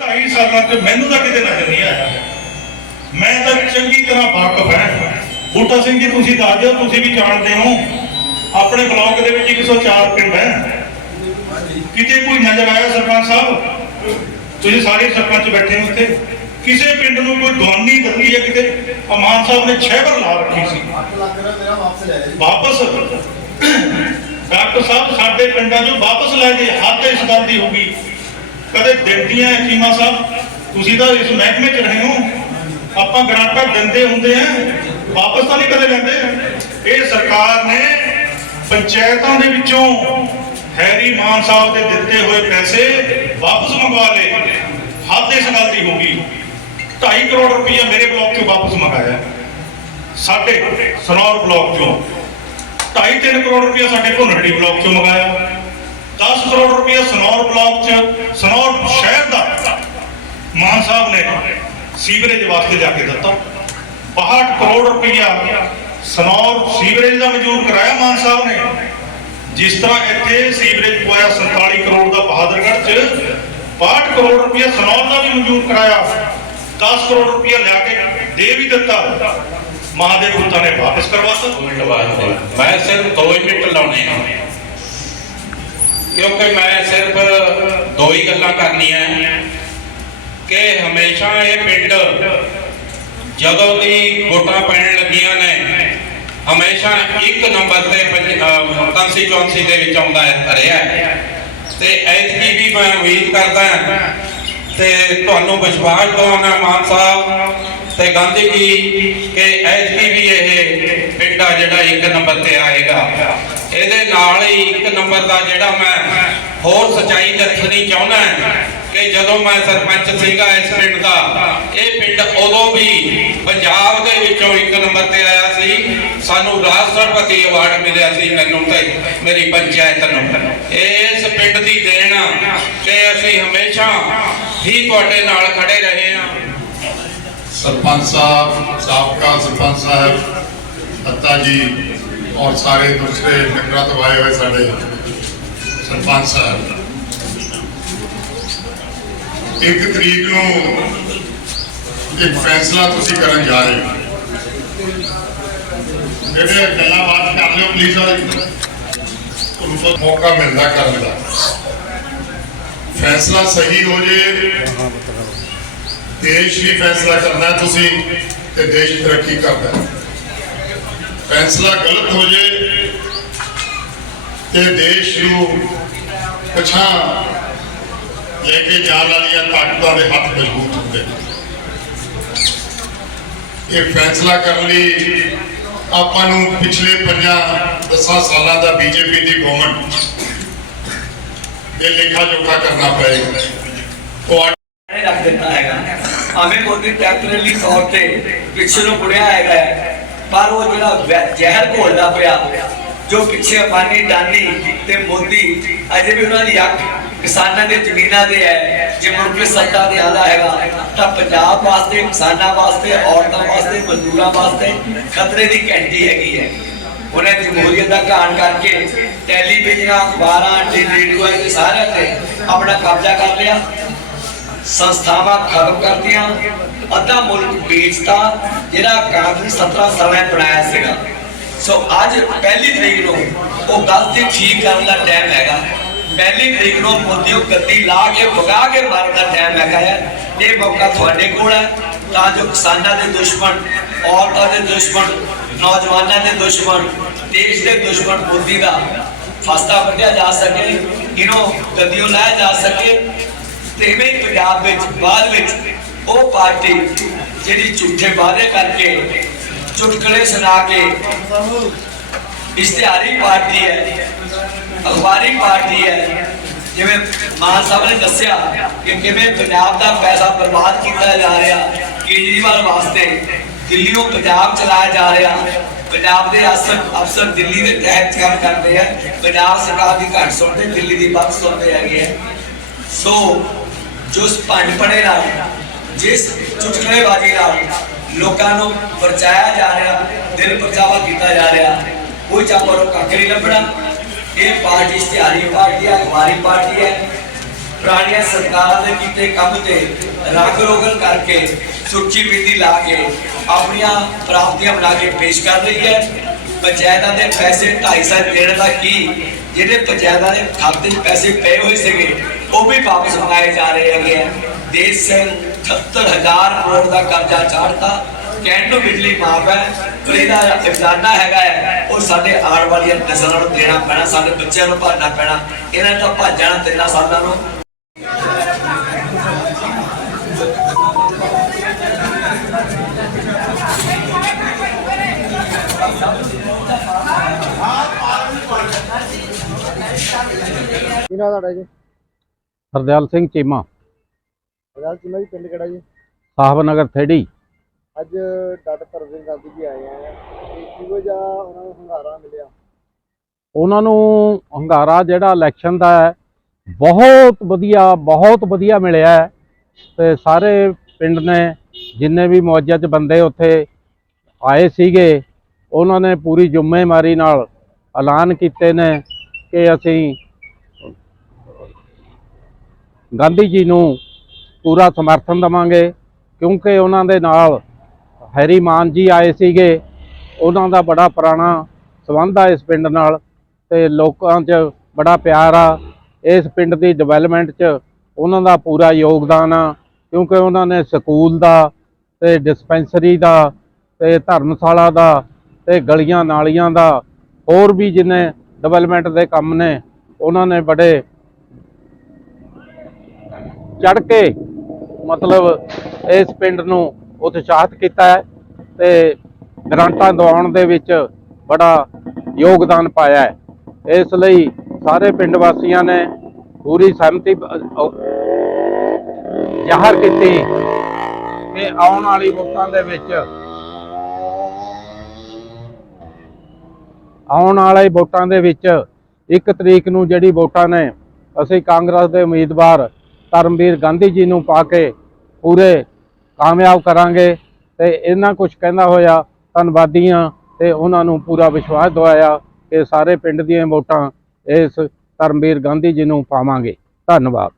ਢਾਈ ਸਾਲਾਂ ਚ ਮੈਨੂੰ ਤਾਂ ਕਿਤੇ ਨਜ਼ਰ ਨਹੀਂ ਆਇਆ। ਮੈਂ ਤਾਂ ਚੰਗੀ ਤਰ੍ਹਾਂ ਵਾਕਫ ਹਾਂ। ਬੂਟਾ ਸਿੰਘ ਜੀ ਤੁਸੀਂ ਦੱਸ ਦਿਓ ਤੁਸੀਂ ਵੀ ਜਾਣਦੇ ਹੋ। ਆਪਣੇ ਬਲਾਕ ਦੇ ਵਿੱਚ 104 ਪਿੰਡ ਹੈ। ਕਿਤੇ ਕੋਈ ਨਜ਼ਰ ਆਇਆ ਸਰਪੰਚ ਸਾਹਿਬ? ਤੁਸੀਂ ਸਾਰੇ ਸਰਪੰਚ ਬੈਠੇ ਹੋ ਉੱਥੇ ਕਿਸੇ ਪਿੰਡ ਨੂੰ ਕੋਈ ਦਵਾਨੀ ਦਿੱਤੀ ਹੈ ਕਿਤੇ? ਅਮਾਨ ਸਾਹਿਬ ਨੇ ਛੇਬਰ ਲਾ ਰੱਖੀ ਸੀ। ਵਾਪਸ ਲੈ ਜੀ। ਵਾਪਸ? ਡਾਕਟਰ ਸਾਹਿਬ ਸਾਡੇ ਪਿੰਡਾਂ 'ਚੋਂ ਵਾਪਸ ਲੈ ਜੇ ਹੱਦ ਇਸ ਗੱਲ ਦੀ ਹੋਗੀ ਕਦੇ ਦਿੰਦੀਆਂ ਹੈ ਚੀਮਾ ਸਾਹਿਬ ਤੁਸੀਂ ਤਾਂ ਇਸ ਮਹਿਕਮੇ 'ਚ ਰਹੇ ਹੋ। ਆਪਾਂ ਗ੍ਰਾਂਟਾਂ ਦਿੰਦੇ ਹੁੰਦੇ ਆ, ਵਾਪਸ ਤਾਂ ਨਹੀਂ ਕਦੇ ਲੈਂਦੇ। ਇਹ ਸਰਕਾਰ ਨੇ ਪੰਚਾਇਤਾਂ ਦੇ ਵਿੱਚੋਂ ਹੈਰੀ ਮਾਨ ਸਾਹਿਬ ਦੇ ਦਿੱਤੇ ਹੋਏ ਪੈਸੇ ਵਾਪਸ ਮੰਗਵਾ ਲਏ। ਹੱਦ ਇਸ ਗੱਲ ਦੀ ਹੋ ਗਈ। 2.5 ਕਰੋੜ ਰੁਪਈਆ ਮੇਰੇ ਬਲਾਕ 'ਚੋਂ ਵਾਪਸ ਮੰਗਾਇਆ। ਸਾਡੇ ਸਨੌਰ ਬਲਾਕ 'ਚੋਂ। 2.5 ਕਰੋੜ ਰੁਪਇਆ ਸਾਡੇ ਭੁੰਨੜੀ ਬਲਾਕ ਚੋਂ ਮੰਗਾਇਆ 10 ਕਰੋੜ ਰੁਪਇਆ ਸਨੌਰ ਬਲਾਕ ਚ ਸਨੌਰ ਸ਼ਹਿਰ ਦਾ ਮਾਨ ਸਾਹਿਬ ਨੇ ਸੀਵਰੇਜ ਵਾਸਤੇ ਜਾ ਕੇ ਦਿੱਤਾ। 62 ਕਰੋੜ ਰੁਪਇਆ ਸਨੌਰ ਸੀਵਰੇਜ ਦਾ ਮਨਜ਼ੂਰ ਕਰਾਇਆ ਮਾਨ ਸਾਹਿਬ ਨੇ। ਜਿਸ ਤਰ੍ਹਾਂ ਇੱਥੇ ਸੀਵਰੇਜ ਪਵਾਇਆ 47 ਕਰੋੜ ਦਾ ਬਹਾਦਰਗੜ੍ਹ ਚ 62 ਕਰੋੜ ਰੁਪਇਆ ਸਨੌਰ ਦਾ ਵੀ ਮਨਜ਼ੂਰ ਕਰਾਇਆ 10 ਕਰੋੜ ਰੁਪਇਆ ਲਿਆ ਕੇ ਦੇ ਵੀ ਦਿੱਤਾ। ਮਹਾਦੇਵ ਗੁੱਤਾ ਨੇ ਵਾਪਸ ਕਰਵਾਤਾ ਮੈਂ ਸਿਰਫ 2 ਮਿੰਟ ਲਾਉਣੇ ਆ। ਕਿਉਂਕਿ ਮੈਂ ਸਿਰਫ ਦੋ ਹੀ ਗੱਲਾਂ ਕਰਨੀਆਂ। ਕਿ ਹਮੇਸ਼ਾ ਇਹ ਪਿੰਡ ਜਦੋਂ ਦੀ ਵੋਟਾਂ ਪੈਣ ਲੱਗੀਆਂ ਨੇ, ਹਮੇਸ਼ਾ ਇੱਕ ਨੰਬਰ ਤੇ ਕੰਸਟੀਚੁਐਂਸੀ ਦੇ ਵਿੱਚ ਆਉਂਦਾ ਰਿਹਾ ਹੈ। ਤੇ ਐਤਕੀ ਵੀ ਮੈਂ ਉਮੀਦ ਕਰਦਾ ਹਾਂ ਤੇ ਤੁਹਾਨੂੰ ਵਿਸ਼ਵਾਸ ਦਿਵਾਉਣਾ ਮਾਨ ਸਾਹਿਬ ਤੇ ਗਾਂਧੀ ਜੀ, ਕਿ ਐਤਕੀ ਵੀ ਇਹ ਪਿੰਡ ਆ ਜਿਹੜਾ ਇੱਕ ਨੰਬਰ ਤੇ ਆਏਗਾ ਇਹਦੇ ਨਾਲ ਹੀ ਇੱਕ ਨੰਬਰ ਦਾ ਜਿਹੜਾ ਮੈਂ ਹੋਰ ਸਚਾਈ ਦੱਸਣੀ ਚਾਹੁੰਦਾ ਕਿ ਜਦੋਂ ਮੈਂ ਸਰਪੰਚ ਸੀਗਾ ਇਸ ਪਿੰਡ ਦਾ, ਇਹ ਪਿੰਡ ਉਦੋਂ ਵੀ ਪੰਜਾਬ ਦੇ ਵਿੱਚੋਂ ਇੱਕ ਨੰਬਰ ਤੇ ਆਇਆ ਸੀ। ਸਾਨੂੰ ਰਾਸ਼ਟਰਪਤੀ ਅਵਾਰਡ ਮਿਲਿਆ ਸੀ ਮੈਨੂੰ ਤੇ ਮੇਰੀ ਪੰਚਾਇਤ ਨੂੰ। ਇਸ ਪਿੰਡ ਦੀ ਦੇਣ ਆ ਅਸੀਂ ਹਮੇਸ਼ਾ ਹੀ ਤੁਹਾਡੇ ਨਾਲ ਖੜੇ ਰਹੇ ਹਾਂ। ਸਰਪੰਚ ਸਾਹਿਬ, ਸਾਬਕਾ ਸਰਪੰਚ ਸਾਹਿਬ, ਅੱਤਾ ਜੀ ਔਰ ਸਾਰੇ ਦੂਸਰੇ ਮਿੱਤਰਾਂ ਤੋਂ ਆਏ ਹੋਏ ਸਾਡੇ ਸਰਪੰਚ ਸਾਹਿਬ। ਇੱਕ ਤਰੀਕ ਨੂੰ ਇੱਕ ਫੈਸਲਾ ਤੁਸੀਂ ਕਰਨ ਜਾ ਰਹੇ ਹੋ। ਜਿਹੜੇ ਗੱਲਾਂ ਬਾਤ ਕਰ ਲਿਓ ਪਲੀਜ਼ ਔਰ ਤੁਹਾਨੂੰ ਮੌਕਾ ਮਿਲਦਾ ਕਰਨ ਦਾ। ਫੈਸਲਾ ਸਹੀ ਹੋ ਜੇ, ਦੇਸ਼ ਵੀ ਫੈਸਲਾ ਕਰਨਾ ਤੁਸੀਂ ਤੇ ਦੇਸ਼ ਤਰੱਕੀ ਕਰਦਾ ਫੈਸਲਾ ਗਲਤ ਹੋ ਜੇ ਤੇ ਦੇਸ਼ ਨੂੰ ਪਛਾਂ ਲੈ ਕੇ ਜਾਣ ਵਾਲੀਆਂ ਤਾਕਤਾਂ ਦੇ ਹੱਥ ਮਜ਼ਬੂਤ ਹੁੰਦੇ। ਇਹ ਫੈਸਲਾ ਕਰਨ ਲਈ ਆਪਾਂ ਨੂੰ ਪਿਛਲੇ 50 ਸਾਲਾਂ ਦਾ ਬੀਜੇਪੀ ਦੀ ਗਵਰਨਮੈਂਟ ਦੇ ਲੇਖਾ ਜੋਖਾ ਕਰਨਾ ਪਏਗਾ। ਤੁਹਾਡੇ ਰੱਖ ਦਿੱਤਾ ਹੈਗਾ। ਆਵੇਂ ਮੋਦੀ ਟੈਕਨੋਲੋਜੀ ਤੌਰ ਤੇ ਪਿੱਛੇ ਨੂੰ ਮੁੜਿਆ ਹੈਗਾ ਪਰ ਉਹ ਜਿਹੜਾ ਜ਼ਹਿਰ ਘੋਲਦਾ ਪਿਆ, ਜੋ ਪਿੱਛੇ ਅਬਾਨੀ, ਡਾਨੀ ਤੇ ਮੋਦੀ, ਅਜੇ ਵੀ ਉਹਨਾਂ ਦੀ ਅੱਖ ਕਿਸਾਨਾਂ ਦੇ ਜ਼ਮੀਨਾਂ ਦੇ ਹੈ। ਜੇ ਮੁੜ ਸੱਤਾ ਤੇ ਆਦਾ ਹੈਗਾ, ਤਾਂ ਪੰਜਾਬ ਵਾਸਤੇ, ਕਿਸਾਨਾਂ ਵਾਸਤੇ, ਔਰਤਾਂ ਵਾਸਤੇ, ਮਜ਼ਦੂਰਾਂ ਵਾਸਤੇ ਖਤਰੇ ਦੀ ਘੰਟੀ ਹੈਗੀ ਹੈ। ਉਹਨੇ ਜਮਹੂਰੀਅਤ ਦਾ ਘਾਣ ਕਰਕੇ ਟੈਲੀਵਿਜ਼ਨਾਂ, ਅਖਬਾਰਾਂ ਰੇਡੀਓ ਤੇ ਸਾਰਿਆਂ ਤੇ ਆਪਣਾ ਕਬਜ਼ਾ ਕਰ ਲਿਆ। ਸੰਸਥਾਵਾਂ ਖਤਮ ਕਰਤੀਆਂ। ਅੱਧਾ ਮੁਲਕ ਵੇਚਤਾ, ਜਿਹੜਾ ਕਾਂਗਰਸ 17 ਸਾਲਾਂ ਬਣਾਇਆ ਸੀਗਾ। ਸੋ ਅੱਜ ਪਹਿਲੀ ਤਰੀਕ ਨੂੰ ਉਹ ਗਲਤੀ ਠੀਕ ਕਰਨ ਦਾ ਟਾਈਮ ਹੈਗਾ। ਪਹਿਲੀ ਤਰੀਕ ਨੂੰ ਮੋਦੀ ਉਹ ਗੱਦੀ ਲਾ ਕੇ ਵਗਾ ਕੇ ਮਾਰਨ ਦਾ ਟਾਈਮ ਹੈਗਾ ਹੈ ਇਹ ਮੌਕਾ ਤੁਹਾਡੇ ਕੋਲ ਹੈ। ਤਾਂ ਜੋ ਕਿਸਾਨਾਂ ਦੇ ਦੁਸ਼ਮਣ, ਔਰਤਾਂ ਦੇ ਦੁਸ਼ਮਣ, ਨੌਜਵਾਨਾਂ ਦੇ ਦੁਸ਼ਮਣ, ਦੇਸ਼ ਦੇ ਦੁਸ਼ਮਣ ਮੋਦੀ ਦਾ ਫਸਤਾ ਵੱਢਿਆ ਜਾ ਸਕੇ, ਇਹਨੂੰ ਗੱਦੀਓਂ ਲਾਇਆ ਜਾ ਸਕੇ। ਤੇ ਇਵੇਂ ਹੀ ਪੰਜਾਬ ਵਿੱਚ, ਬਾਅਦ ਵਿੱਚ ਉਹ ਪਾਰਟੀ ਜਿਹੜੀ ਝੂਠੇ ਵਾਅਦੇ ਕਰਕੇ, ਚੁਟਕਲੇ ਸੁਣਾ ਕੇ, ਇਸ਼ਤਿਹਾਰੀ ਪਾਰਟੀ ਹੈ ਅਖਬਾਰੀ ਪਾਰਟੀ ਹੈ। ਜਿਵੇਂ ਮਾਨ ਸਾਹਿਬ ਨੇ ਦੱਸਿਆ ਕਿ ਕਿਵੇਂ ਪੰਜਾਬ ਦਾ ਪੈਸਾ ਬਰਬਾਦ ਕੀਤਾ ਜਾ ਰਿਹਾ ਕੇਜਰੀਵਾਲ ਵਾਸਤੇ, ਦਿੱਲੀੋਂ ਪੰਜਾਬ ਚਲਾਇਆ ਜਾ ਰਿਹਾ। ਪੰਜਾਬ ਦੇ ਅਸਰ ਅਫਸਰ ਦਿੱਲੀ ਦੇ ਤਹਿਤ ਕੰਮ ਕਰਦੇ ਆ। ਪੰਜਾਬ ਸਰਕਾਰ ਦੀ ਘੱਟ ਸੁਣਦੇ, ਦਿੱਲੀ ਦੀ ਵੱਧ ਸੁਣਦੇ ਹੈਗੇ ਆ। ਸੋ ਜੋ ਇਸ ਨਾਲ, ਜਿਸ ਚੁਟਕਲੇਬਾਜ਼ੀ ਨਾਲ ਲੋਕਾਂ ਨੂੰ ਵਰਚਾਇਆ ਜਾ ਰਿਹਾ, ਦਿਲ ਪਰਚਾਵਾ ਕੀਤਾ ਜਾ ਰਿਹਾ, ਕੋਈ ਚਾਪਰ ਕੱਖ ਨਹੀਂ ਲੱਭਣਾ। ਇਹ ਪਾਰਟੀ ਇਸ਼ਤਿਹਾਰੀ ਪਾਰਟੀ ਹੈ ਅਖਬਾਰੀ ਪਾਰਟੀ ਹੈ। ਪੁਰਾਣੀਆਂ ਸਰਕਾਰਾਂ ਦੇ ਕੀਤੇ ਕੰਮ ਤੇ ਰੰਗ ਰੋਗਨ ਕਰਕੇ ਸੁੱਚੀ ਬਿੰਦੀ ਲਾ ਕੇ ਆਪਣੀਆਂ ਪ੍ਰਾਪਤੀਆਂ ਬਣਾ ਕੇ ਪੇਸ਼ ਕਰ ਰਹੀ ਹੈ। ਪੰਚਾਇਤਾਂ ਦੇ ਪੈਸੇ 250 ਦੇਣ ਦਾ ਕੀ? ਜਿਹੜੇ ਪੰਚਾਇਤਾਂ ਦੇ ਖਾਤੇ 'ਚ ਪੈਸੇ ਪਏ ਹੋਏ ਸੀਗੇ, ਉਹ ਵੀ ਵਾਪਸ ਮੰਗਾਏ ਜਾ ਰਹੇ ਹੈਗੇ ਆ। ਦੇਸ਼ ਸਿੰਘ 78000 ਕਰੋੜ ਦਾ ਕਰਜ਼ਾ ਚਾੜਤਾ ਕਹਿਣ ਨੂੰ ਬਿਜਲੀ ਮਾਫ ਹੈ ਪਰ ਇਹਦਾ ਖਜ਼ਾਨਾ ਹੈਗਾ ਹੈ ਉਹ ਸਾਡੇ ਆਉਣ ਵਾਲੀਆਂ ਨਸਲਾਂ ਨੂੰ ਦੇਣਾ ਪੈਣਾ ਸਾਡੇ ਬੱਚਿਆਂ ਨੂੰ ਭਰਨਾ ਪੈਣਾ। ਇਹਨਾਂ ਨੇ ਤਾਂ ਭੱਜ ਜਾਣਾ ਤਿੰਨਾਂ ਸਾਲਾਂ ਨੂੰ। ਕੀ ਨਾਮ ਤੁਹਾਡਾ ਜੀ? ਹਰਦਿਆਲ ਸਿੰਘ ਚੀਮਾ। ਰਾਜ ਚੀਮਾ ਜੀ ਪਿੰਡ ਕਿਹੜਾ ਜੀ? ਸਾਹਿਬ ਨਗਰ ਥੇੜੀ। ਅੱਜ ਡਾਕਟਰ ਤਰਵਿੰਦਰ ਗਾਂਧੀ ਜੀ ਆਏ ਆ ਤੇ ਕਿਹੋ ਜਿਹਾ ਉਹਨਾਂ ਨੂੰ ਹੰਗਾਰਾ ਮਿਲਿਆ? ਉਹਨਾਂ ਨੂੰ ਹੰਗਾਰਾ ਜਿਹੜਾ ਇਲੈਕਸ਼ਨ ਦਾ ਹੈ, ਬਹੁਤ ਵਧੀਆ ਬਹੁਤ ਵਧੀਆ ਮਿਲਿਆ ਹੈ। ਤੇ ਸਾਰੇ ਪਿੰਡ ਨੇ ਜਿੰਨੇ ਵੀ ਮੁਅੱਜਜ ਬੰਦੇ ਉੱਥੇ ਆਏ ਸੀਗੇ, ਉਹਨਾਂ ਨੇ ਪੂਰੀ ਜ਼ਿੰਮੇਵਾਰੀ ਨਾਲ ਐਲਾਨ ਕੀਤੇ ਨੇ ਕਿ ਅਸੀਂ ਗਾਂਧੀ ਜੀ ਨੂੰ ਪੂਰਾ ਸਮਰਥਨ ਦਵਾਂਗੇ, ਕਿਉਂਕਿ ਉਹਨਾਂ ਦੇ ਨਾਲ ਹੈਰੀ ਮਾਨ ਜੀ ਆਏ ਸੀਗੇ, ਉਹਨਾਂ ਦਾ ਬੜਾ ਪੁਰਾਣਾ ਸੰਬੰਧ ਆ ਇਸ ਪਿੰਡ ਨਾਲ ਤੇ ਲੋਕਾਂ 'ਚ ਬੜਾ ਪਿਆਰ ਆ। ਇਸ ਪਿੰਡ ਦੀ ਡਿਵੈਲਪਮੈਂਟ 'ਚ ਉਹਨਾਂ ਦਾ ਪੂਰਾ ਯੋਗਦਾਨ ਆ, ਕਿਉਂਕਿ ਉਹਨਾਂ ਨੇ ਸਕੂਲ ਦਾ ਤੇ ਡਿਸਪੈਂਸਰੀ ਦਾ ਤੇ ਧਰਮਸ਼ਾਲਾ ਦਾ ਤੇ ਗਲੀਆਂ ਨਾਲੀਆਂ ਦਾ, ਹੋਰ ਵੀ ਜਿੰਨੇ ਡਿਵੈਲਪਮੈਂਟ ਦੇ ਕੰਮ ਨੇ, ਉਹਨਾਂ ਨੇ ਬੜੇ ਚੜ ਕੇ ਮਤਲਬ ਇਸ ਪਿੰਡ ਨੂੰ ਉਤਸ਼ਾਹਿਤ ਕੀਤਾ ਹੈ ਤੇ ਗ੍ਰਾਂਟਾਂ ਦਿਵਾਉਣ ਦੇ ਵਿੱਚ ਬੜਾ ਯੋਗਦਾਨ ਪਾਇਆ ਹੈ। ਇਸ ਲਈ ਸਾਰੇ ਪਿੰਡ ਵਾਸੀਆਂ ਨੇ ਪੂਰੀ ਸਹਿਮਤੀ ਜ਼ਾਹਰ ਕੀਤੀ ਕਿ ਆਉਣ ਵਾਲੀ ਵੋਟਾਂ ਦੇ ਵਿੱਚ ਆਉਣ ਵਾਲੇ ਵੋਟਾਂ ਦੇ ਵਿੱਚ ਇੱਕ ਤਰੀਕ ਨੂੰ ਜਿਹੜੀ ਵੋਟਾਂ ਨੇ, ਅਸੀਂ ਕਾਂਗਰਸ ਦੇ ਉਮੀਦਵਾਰ ਧਰਮਵੀਰ ਗਾਂਧੀ ਜੀ ਨੂੰ ਪਾ ਕੇ ਪੂਰੇ ਕਾਮਯਾਬ ਕਰਾਂਗੇ ਤੇ ਇਹਨਾਂ ਕੁਝ ਕਹਿੰਦਾ ਹੋਇਆ ਧੰਨਵਾਦੀਆਂ ਤੇ ਉਹਨਾਂ ਨੂੰ ਪੂਰਾ ਵਿਸ਼ਵਾਸ ਦਵਾਇਆ ਕਿ ਸਾਰੇ ਪਿੰਡ ਦੀਆਂ ਵੋਟਾਂ ਇਸ ਧਰਮਵੀਰ ਗਾਂਧੀ ਜੀ ਨੂੰ ਪਾਵਾਂਗੇ। ਧੰਨਵਾਦ।